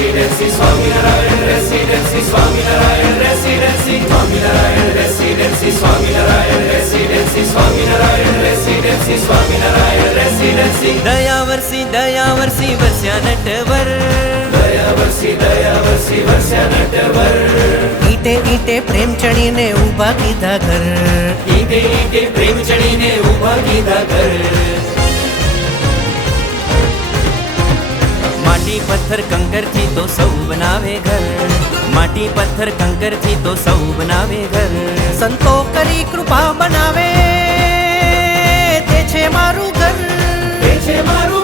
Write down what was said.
residency Swaminarayan residency Swaminarayan residency Swaminarayan residency Swaminarayan residency Swaminarayan residency Swaminarayan residency દયા વરસી વરસ્યા નટવર દયા વરસી વરસ્યા નટવર ઈટે ઈટે પ્રેમ ચડીને ઊભા કીધા ઘર ઈટે ઈટે પ્રેમ ચડીને ઊભા કીધા ઘર માટી પથ્થર કંકર થી તો સૌ બનાવે ઘર માટી પથ્થર કંકર થી તો સૌ બનાવે ઘર સંતો કરી કૃપા બનાવે તે છે મારું ઘર તે છે મારું